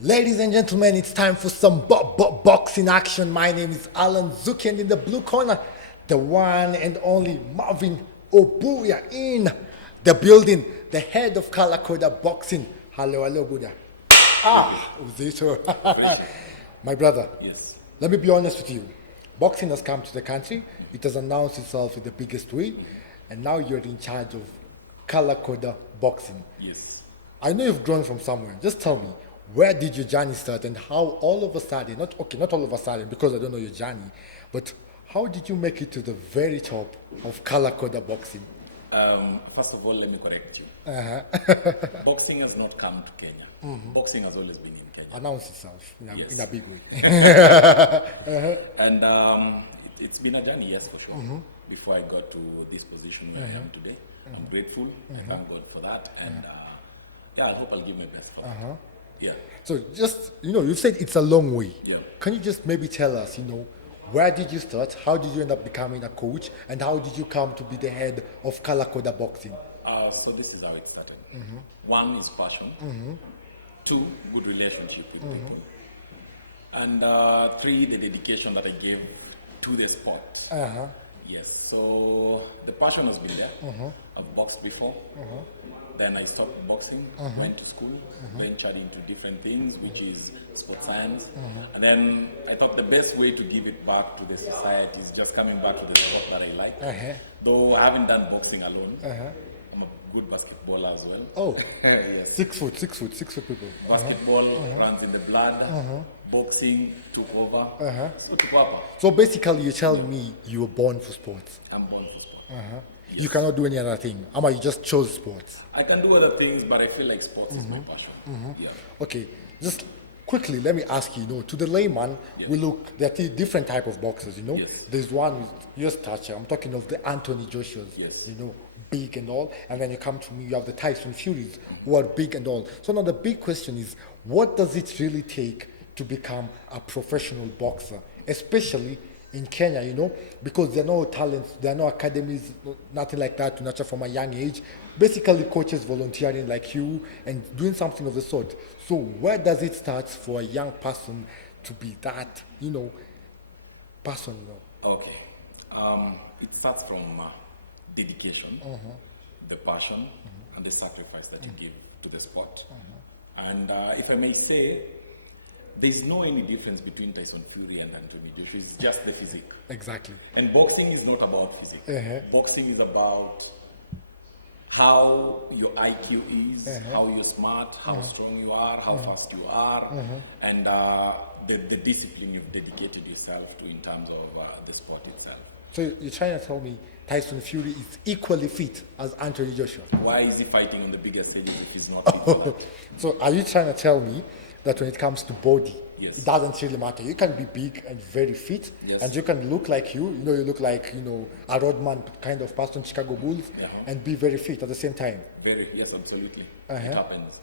Ladies and gentlemen, it's time for some boxing action. My name is Alan Zuki, and in the blue corner, the one and only Marvin Obuya in the building, the head of Kalakoda Boxing. Hello, Buddha. Uzito. My brother. Yes. Let me be honest with you. Boxing has come to the country. It has announced itself in the biggest way, and now you're in charge of Kalakoda Boxing. Yes. I know you've grown from somewhere. Just tell me, where did your journey start and how all of a sudden, not all of a sudden because I don't know your journey, but how did you make it to the very top of Kalakoda Boxing? First of all, let me correct you. Boxing has not come to Kenya. Boxing has always been in Kenya. Announce itself in a big way. And it's been a journey, yes, for sure. Before I got to this position where I am today, I'm grateful. I thank God for that. And I hope I'll give my best for that. Yeah. So just, you said it's a long way. Yeah. Can you just maybe tell us, where did you start? How did you end up becoming a coach? And how did you come to be the head of Kalakoda Boxing? So this is how it started. One is passion. Two, good relationship with people. And three, the dedication that I gave to the sport. Yes, so the passion has been there. I've boxed before. Then I stopped boxing, went to school, ventured into different things, which is sports science. And then I thought the best way to give it back to the society is just coming back to the sport that I like. Though I haven't done boxing alone. I'm a good basketballer as well. Oh, Yes. 6 foot people. Basketball runs in the blood. Boxing took over. So took over. So basically, you're telling me you were born for sports. I'm born for sport. You cannot do any other thing. Ama, you just chose sports. I can do other things, but I feel like sports is my passion. Yeah. Okay, just quickly, let me ask you, to the layman, we look, there are different type of boxers, Yes. There's one with your stature. I'm talking of the Anthony Joshua's, Yes. big and all. And then you come to me, you have the Tyson Furies, who are big and all. So now the big question is, what does it really take to become a professional boxer, especially in Kenya, because there are no talents, there are no academies, nothing like that to nurture from a young age. Basically, coaches volunteering like you and doing something of the sort. So where does it start for a young person to be that, person, Okay. It starts from dedication, the passion, and the sacrifice that you give to the sport. And if I may say, there's no any difference between Tyson Fury and Anthony Joshua. It's just the physique. Exactly. And boxing is not about physique. Boxing is about how your IQ is, how you're smart, how strong you are, how fast you are, and the discipline you've dedicated yourself to in terms of the sport itself. So you're trying to tell me Tyson Fury is equally fit as Anthony Joshua? Why is he fighting on the biggest stage if he's not fit for that? So are you trying to tell me that when it comes to body, Yes. it doesn't really matter? You can be big and very fit, Yes. and you can look like you look like, a roadman kind of person, Chicago Bulls, and be very fit at the same time. Yes, absolutely. It happens.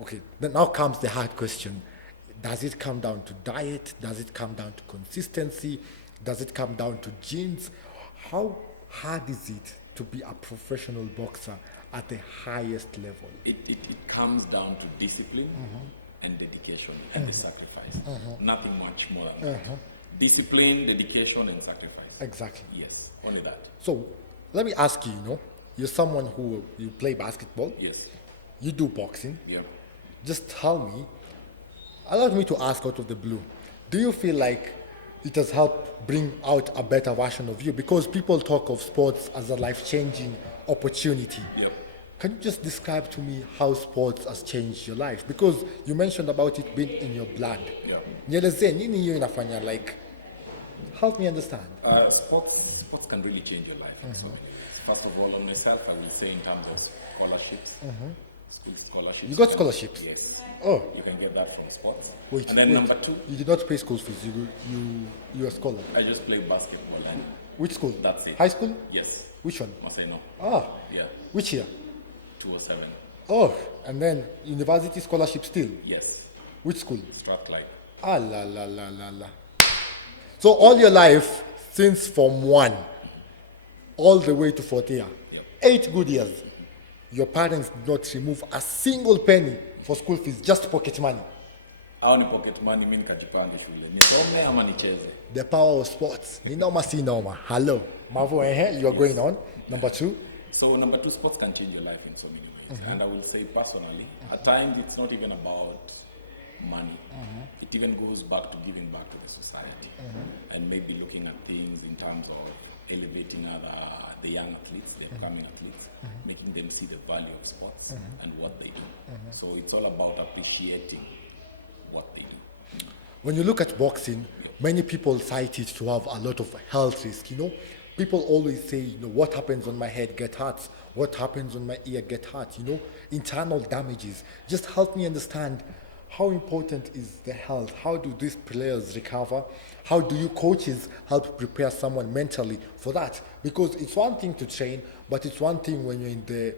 Okay, then now comes the hard question. Does it come down to diet? Does it come down to consistency? Does it come down to genes? How hard is it to be a professional boxer at the highest level? It comes down to discipline and dedication and the sacrifice. Nothing much more than that. Discipline, dedication, and sacrifice. Exactly. Yes, only that. So let me ask you, you're someone who, you play basketball, Yes. you do boxing. Yeah. Just tell me, allow me to ask out of the blue, do you feel like it has helped bring out a better version of you? Because people talk of sports as a life-changing opportunity. Yep. Can you just describe to me how sports has changed your life? Because you mentioned about it being in your blood. Yeah. Nieleze, nini hiyo inafanya, like, help me understand. Sports can really change your life. First of all, on myself, I will say in terms of scholarships, school scholarships. You got scholarships? Yes. Oh. You can get that from sports. Wait, and then number two, you did not pay school fees. You are a scholar. I just play basketball and Which school? that's it. High school? Yes. Which one? Must I know? Ah, Yeah. which year? 207. Oh, and then university scholarship still. Yes. Which school? Strathclyde. Ah, la la la la la. So all your life, since Form 1, all the way to 4th year, 8 good years, your parents did not remove a single penny for school fees, just pocket money. au ni pocket money, mimi nikajipange shule nisome ama nicheze. The power of sports. Ni noma si noma. Hello. Marvin, you are going on. Number 2. So number 2, sports can change your life in so many ways. And I will say personally, at times it's not even about money. It even goes back to giving back to the society and maybe looking at things in terms of elevating the young athletes, the upcoming athletes, making them see the value of sports and what they do. So it's all about appreciating what they do. When you look at boxing, many people cite it to have a lot of health risk, People always say, what happens on my head get hurt, what happens on my ear get hurt, internal damages. Just help me understand how important is the health? How do these players recover? How do you coaches help prepare someone mentally for that? Because it's one thing to train, but it's one thing when you're in the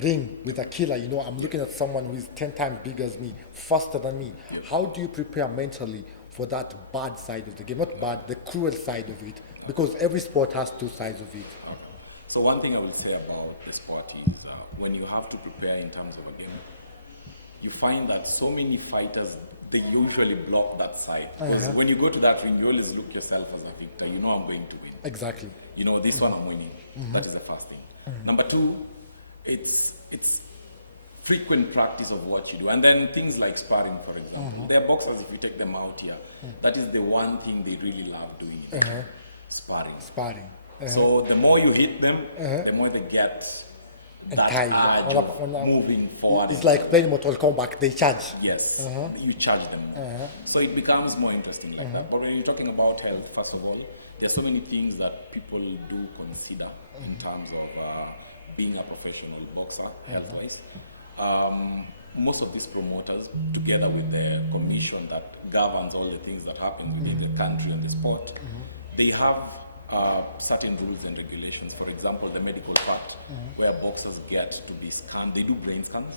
ring with a killer, I'm looking at someone who is 10 times bigger as me, faster than me. How do you prepare mentally for that bad side of the game? Not bad, the cruel side of it. Because every sport has two sides of it. So one thing I would say about the sport is when you have to prepare in terms of a game, you find that so many fighters, they usually block that side. Because when you go to that ring, you always look yourself as a victor. I'm going to win. Exactly. This one I'm winning. That is the first thing. Number 2, it's frequent practice of what you do. And then things like sparring, for example. There are boxers, if you take them out here, that is the one thing they really love doing. Sparring. So the more you hit them, the more they get that urge moving forward. It's like playing Mortal Kombat, they charge. Yes, you charge them. So it becomes more interesting like that. But when you're talking about health, first of all, there's so many things that people do consider in terms of being a professional boxer, health-wise. Most of these promoters, together with the commission that governs all the things that happen within the country and the sport, they have certain rules and regulations. For example, the medical part, where boxers get to be scanned. They do brain scans.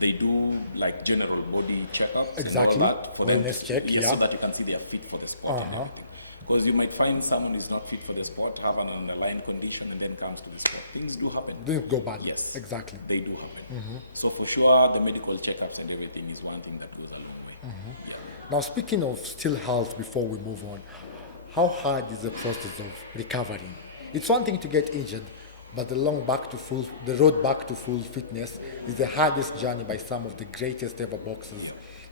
They do like general body checkups. Exactly. And all that for wellness check, so that you can see they are fit for the sport. Because you might find someone who's not fit for the sport, have an underlying condition, and then comes to the sport. Things do happen. Things go bad. Yes. Exactly. They do happen. So for sure, the medical checkups and everything is one thing that goes a long way. Now, speaking of still health, before we move on, how hard is the process of recovering? It's one thing to get injured, but the road back to full fitness is the hardest journey by some of the greatest ever boxers.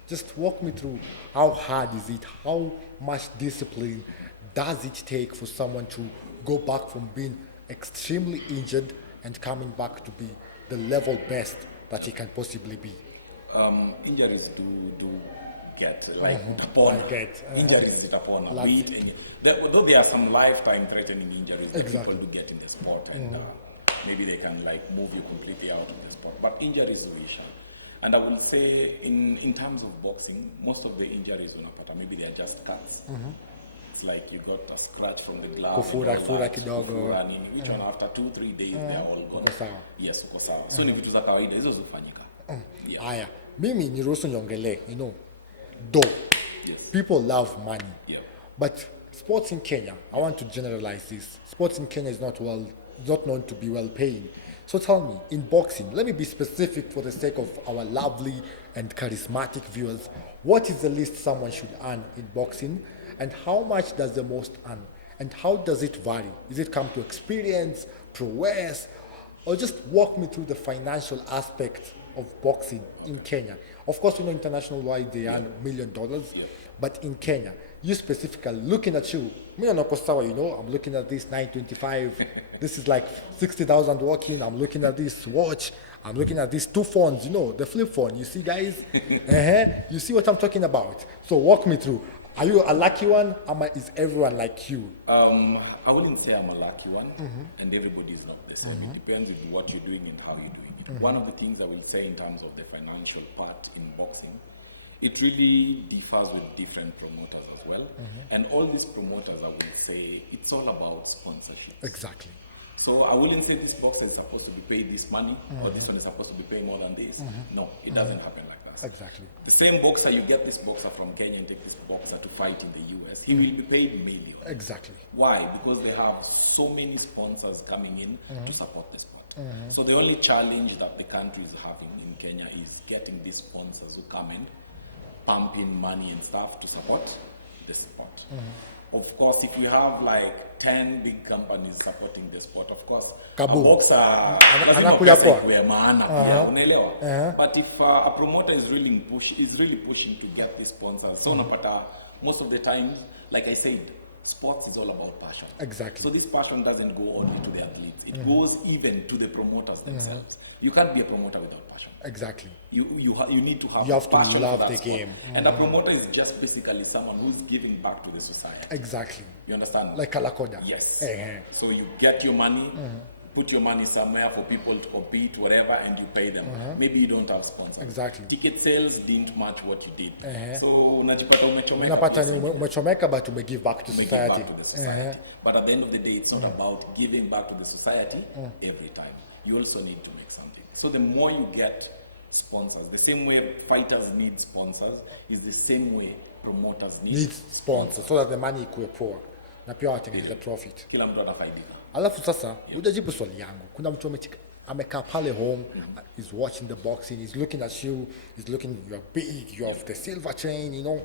Just walk me through, how hard is it? How much discipline does it take for someone to go back from being extremely injured and coming back to be the level best that he can possibly be? Injuries do get injuries upon though there are some lifetime threatening injuries that people do get in the sport, and maybe they can move you completely out of the sport, but injuries we shall. And I will say in terms of boxing, most of the injuries unapata, maybe they are just cuts. It's like you got a scratch from the glove, which one after 2-3 days they are all gone. Yes, uko sawa. So ni vitu za kawaida hizo zifanyika. Aya, mimi niruhusu niongele, though people love money, but sports in Kenya, I want to generalize this. Sports in Kenya is not known to be well paying. So tell me, in boxing, let me be specific for the sake of our lovely and charismatic viewers, what is the least someone should earn in boxing, and how much does the most earn, and how does it vary? Is it come to experience, prowess, or just walk me through the financial aspect of boxing in Kenya? Of course, international wide they earn $1 million, but in Kenya, you specifically, looking at you, me on Okosawa, I'm looking at this 925, this is like 60,000 walking, I'm looking at this watch, I'm looking at these 2 phones, the flip phone, you see guys? You see what I'm talking about? So walk me through. Are you a lucky one, or is everyone like you? I wouldn't say I'm a lucky one, and everybody is not the same. It depends on what you're doing and how you're doing it. One of the things I will say in terms of the financial part in boxing, it really differs with different promoters as well. And all these promoters, I will say, it's all about sponsorship. Exactly. So I wouldn't say this boxer is supposed to be paid this money, or this one is supposed to be paid more than this. No, it doesn't happen like that. Exactly. The same boxer, you get this boxer from Kenya and take this boxer to fight in the US, he will be paid millions. Exactly. Why? Because they have so many sponsors coming in to support the sport. So the only challenge that the country is having in Kenya is getting these sponsors who come in, pump in money and stuff to support the sport. Of course, if we have like 10 big companies supporting the sport, of course, Kaboom. a boxer Anakuja poa. ikuwe maana pia, unaelewa. But if a promoter is really pushing to get these sponsors, so unapata most of the time, like I said, sports is all about passion. Exactly. So this passion doesn't go only to the athletes; it goes even to the promoters themselves. You can't be a promoter without passion. Exactly. You need to have to love the sport. game. And a promoter is just basically someone who's giving back to the society. Exactly. You understand? Like Kalakoda. Yes. Uh-huh. So you get your money, put your money somewhere for people to compete, whatever, and you pay them. Maybe you don't have sponsors. Exactly. Ticket sales didn't match what you did. So unajipata umechomeka. Unapata ni umechomeka but ume give back to society. But at the end of the day, it's not about giving back to the society every time. You also need to make something. So the more you get sponsors, the same way fighters need sponsors is the same way promoters need sponsors, so that the money ikuwe poa na pia watengeneze profit. Kila mtu anafaidika. Alafu sasa hujajibu swali yangu. Kuna mtu amekaa pale home, is watching the boxing, he's looking at you, he's looking, you're big, you have the silver chain, you know.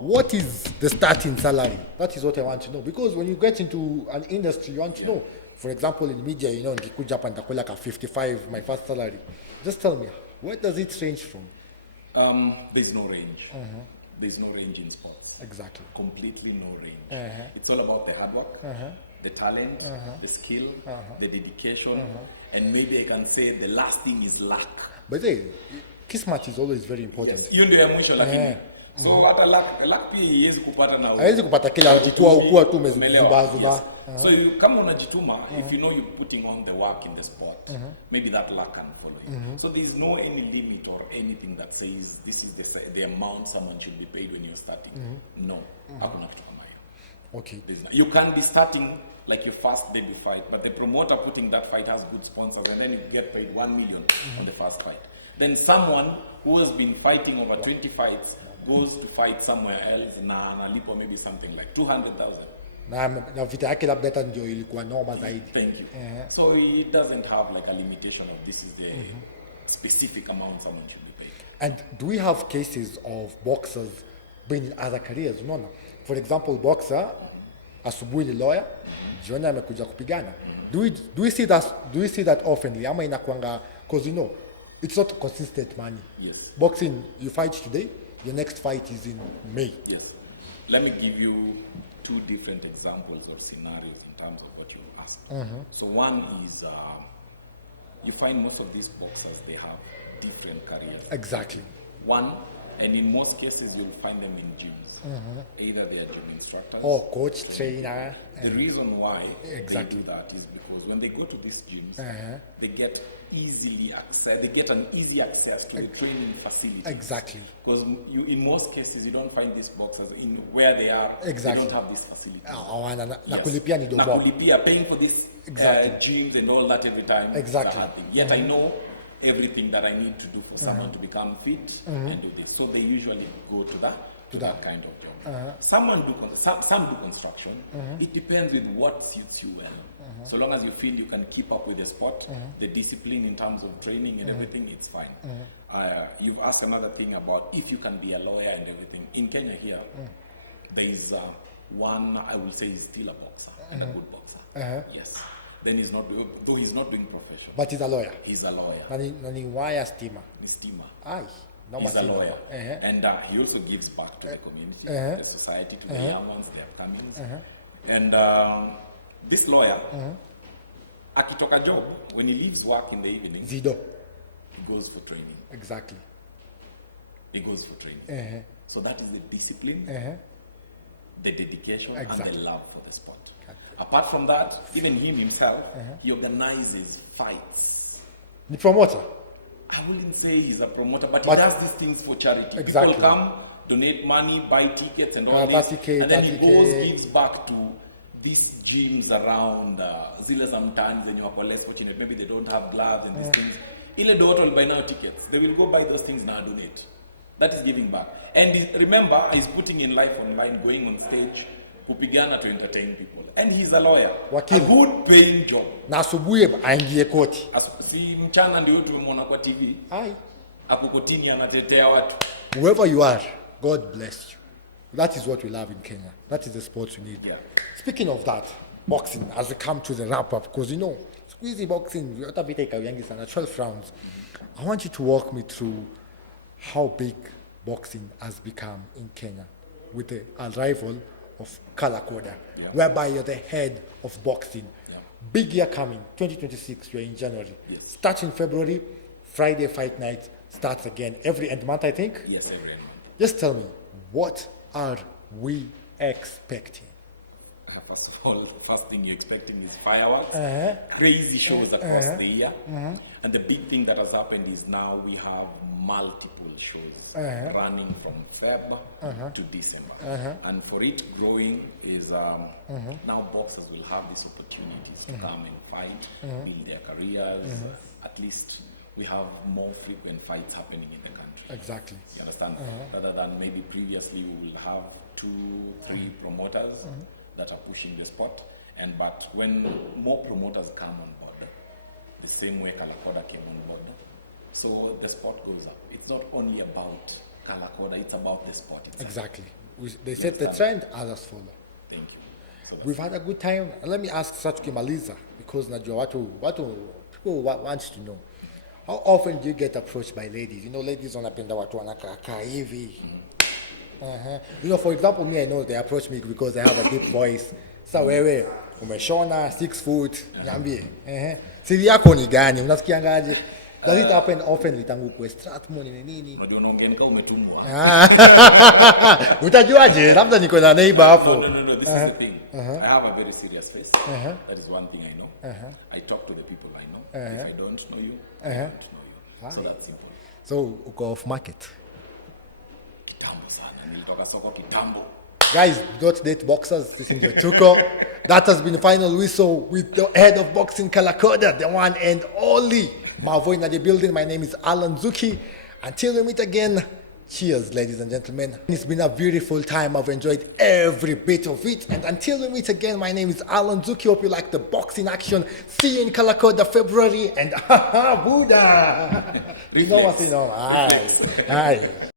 What is the starting salary? That is what I want to know, because when you get into an industry you want to know. For example, in media, you know, nikikuja hapa nitakuwa like 55 my first salary. Just tell me, where does it range from? There's no range. There's no range in sports. Exactly. Completely no range. It's all about the hard work, the talent, the skill, the dedication, and maybe I can say the last thing is luck. But hey, kismat is always very important. Yes. Hiyo ndio ya mwisho lakini. So hata luck pia haiwezi kupata na haiwezi kupata kila ukua tu umezuba. So kama unajituma, if you know you're putting on the work in the sport, maybe that luck can follow you. So there's no any limit or anything that says this is the amount someone should be paid when you're starting. No, hakuna kitu kama hiyo. Okay. You can be starting like your first debut fight, but the promoter putting that fight has good sponsors, and then you get paid 1 million on the first fight. Then someone who has been fighting over 20 fights goes to fight somewhere else na analipo maybe something like 200,000. Na vita yake labda hata ndio ilikuwa noma zaidi. Thank you. So it doesn't have like a limitation of this is the specific amount someone should be paid. And do we have cases of boxers being in other careers? Unaona? For example, boxer asubuhi ni lawyer, jioni amekuja kupigana. Do we see that oftenly? Ama inakuanga, because you know it's not consistent money. Yes. Boxing, you fight today, your next fight is in May. Yes. Let me give you 2 different examples of scenarios in terms of what you asked. So one is you find most of these boxers, they have different careers. Exactly. One, and in most cases you'll find them in gyms. Either they are gym instructors or coach, trainer. The reason why exactly they do that is because when they go to these gyms, they get an easy access to the training facility. Exactly. Because in most cases you don't find these boxers in where they are. Exactly. They don't have this facility. Nakulipia ni dobo. Nakulipia, paying for this gyms and all that every time. Exactly. Yet I know everything that I need to do for someone to become fit and do this. So they usually go to that kind of job. Some do construction. It depends with what suits you well. So long as you feel you can keep up with the sport, the discipline in terms of training and everything, it's fine. You've asked another thing about if you can be a lawyer and everything. In Kenya here, there is one, I will say, is still a boxer and a good boxer. Yes. Then he's not doing professional. But he's a lawyer. He's a lawyer. Nani wire steamer. Steamer. Aye. He's a lawyer. And he also gives back to the community, to the society, to the young ones, their comings. And this lawyer, akitoka job, when he leaves work in the evening, Zido. He goes for training. Exactly. He goes for training. So that is the discipline, the dedication, and the love for the sport. Apart from that, even him himself, he organizes fights. The promoter? I wouldn't say he's a promoter, but he does these things for charity. Exactly. People come, donate money, buy tickets and all this, and then he gives back to these gyms around zile za mtaani zenye wako less fortunate. Maybe they don't have gloves and these things. Ile do will buy now tickets. They will go buy those things now and donate. That is giving back. And remember, he's putting in life online, going on stage, kupigana to entertain people. And he's a lawyer. Wakili. A good paying job. Na asubuhi aingie koti. Si mchana ndio tumemwona kwa TV. Ai. Ako kotini anatetea watu. Whoever you are, God bless you. That is what we love in Kenya. That is the sport we need. Yeah. Speaking of that, boxing, as we come to the wrap-up, because squeezy boxing, 12 rounds. I want you to walk me through how big boxing has become in Kenya with the arrival of Kalakoda, whereby you're the head of boxing. Yeah. Big year coming, 2026, you're in January. Yes. Starts in February, Friday fight night starts again every end month, I think. Yes, every month. Just tell me, what are we expecting? First of all, first thing you're expecting is fireworks, crazy shows across the year. And the big thing that has happened is now we have multiple shows running from Feb to December. And for it growing is now boxers will have these opportunities to come and fight, build their careers. At least we have more frequent fights happening in the country. Exactly. You understand? Rather than maybe previously we will have 2, 3 promoters that are pushing the sport. But when more promoters come on board, the same way Kalakoda came on board, so the sport goes up. It's not only about Kalakoda, it's about the sport itself. Exactly. They set the trend, others follow. Thank you. So We've had a good time. Let me ask Sachki Maliza, because najua people want to know. How often do you get approached by ladies? Ladies wanapenda watu wanakaa hivi. For example, me, I know they approach me because I have a deep voice. Sasa wewe umeshona 6 foot, niambie. Siri yako ni gani? Unasikiangaje? Does it happen often tangu kwa Strathmore ni nini? unajua unaongea kama umetumwa. Utajuaje? Labda niko na neighbor hapo. No, this is the thing. I have a very serious face. That is one thing I know. I talk to the people I know. If I don't know you, I don't know you. So that's simple. So, uko off market. Kitambo sana. Nilitoka soko kitambo. Guys, don't date boxers. This is your Tuko. That has been the final whistle with the head of boxing Kalakoda, the one and only. Mavo in the building. My name is Alan Zuki. Until we meet again, cheers, ladies and gentlemen. It's been a beautiful time. I've enjoyed every bit of it. And until we meet again, my name is Alan Zuki. Hope you like the boxing action. See you in Kalakoda February. And Buddha. You know what you know. Aye.